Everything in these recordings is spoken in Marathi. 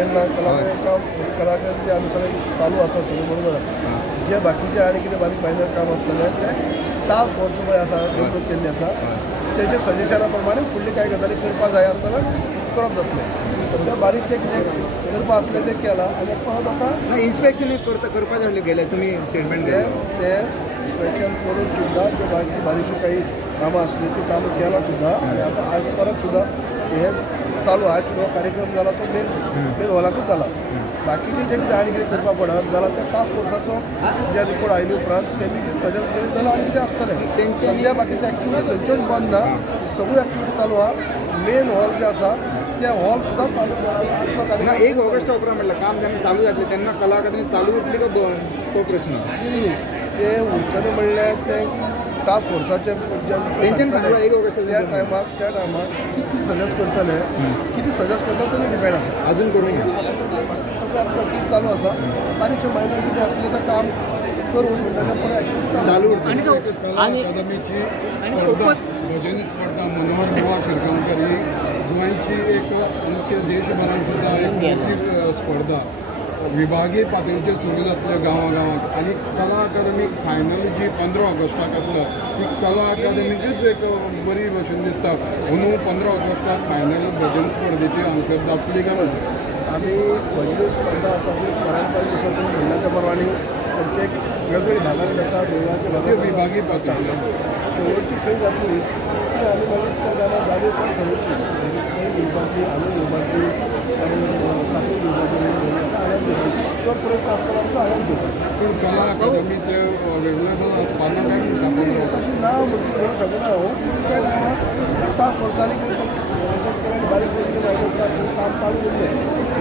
महिना कलाकार जे आमी सगळे चालू आसा सगळे बरोबर जे बाकीचे आनी कितें बारीक मायनर काम आसतलें तें टास्क फोर्स पळय आसा नेमणूक केल्ली आसा तेजे सजेशना प्रमाणे फुडली कांय गजाली करपा जाय आसतना करप जातलें सद्या बारीक ते कितें करपा आसलें तें केलां आनी परत आतां इन्स्पेक्शन करपाचे गेले तुम्ही स्टेटमेंट ते इन्स्पेक्शन करून सुद्धा जे बारीकशी काही कामं असली ती कामं केला सुद्धा आणि आता आज परत सुद्धा हे चालू आज जो कार्यक्रम झाला तो मेन हॉलाकूच झाला बाकीचे जे कितें आनी कितें करपा पडत जाल्यार त्या टास्क फोर्साचो जे रिपोर्ट आयले उपरांत तेमी कितें सजेस्ट करीत जाल्यार आनी कितें आसतलें सद्या बाकीचे एक्टिविटी खंयच्योच बंद ना सगळ्यो एक्टिविटी चालू आहा मेन हॉल जे आसा त्या हॉल सुद्धा चालू ना 1 ऑगस्ट उपरांत म्हटलं काम जेन्ना चालू जातलें तेन्ना कला अकादमी चालू उरतली का बंद तो प्रश्न ते उरतलें म्हणल्यार ते टास्क फोर्साचे तेंच्यानी सांगला 1 ऑगस्ट त्या टायमाक कितें सजेस्ट करतले कितें सजेस्ट करता तेजेर डिपेंड आसा अजून करूंक घ्या सगळें आमकां चालू आसा बारीकशे म्हयने कितें आसलें तें काम करून चालू आणि अकादमीची स्पर्धा भजनी स्पर्धा मनोहर बुवा शिरगांवकर ही गोंयची एक आमच्या देशभरात सुद्धा एक मोठी स्पर्धा विभागीय पातळीचेर सुरू जातले गांवागांवांत आनी कला अकादमीक फायनल जी 15 ऑगस्टाक आसलो ती कला अकादमीचीच एक बरी भशेन दिसता म्हणून 15 ऑगस्टाक फायनल भजन स्पर्धेची आमकां जातली काय आमी भजनी स्पर्धा आसा ती पारंपारीक दिसा तुमी म्हणल्या त्या प्रमाणे प्रत्येक वेगवेगळ्या भागांत जाता देवळाच्या भागांत विभागीय पातळी शेवटची खंय जातली ती आमी मागीर त्या जाग्यार जागे पण ठरवची खंय घेवपाची आमी घेवपाची आनी साखळी घेवपाची तो प्रयत्न आसतना आमकां हांवें घेवपाची पूण कला अकादमी ते अवेलेबल आसपाना काय तशें ना म्हणून म्हणूंक शकना हांव त्या टायमार टास्क फोर्सांनी कितें बारीक काम चालू उरलें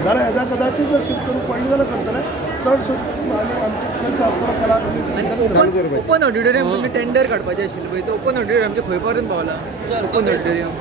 जाल्यार हेजा कदाचीत जर शिफ्ट करूंक पडलें जाल्यार करतले चड सूट आनी आमचे आसतना कला अकादमी ओपन ऑडिटोरियम तुम्ही टेंडर काडपाचें आशिल्लें पळय तो ओपन ऑडिटोरियमचे खंय पर्यंत पावला ओपन ऑडिटोरियम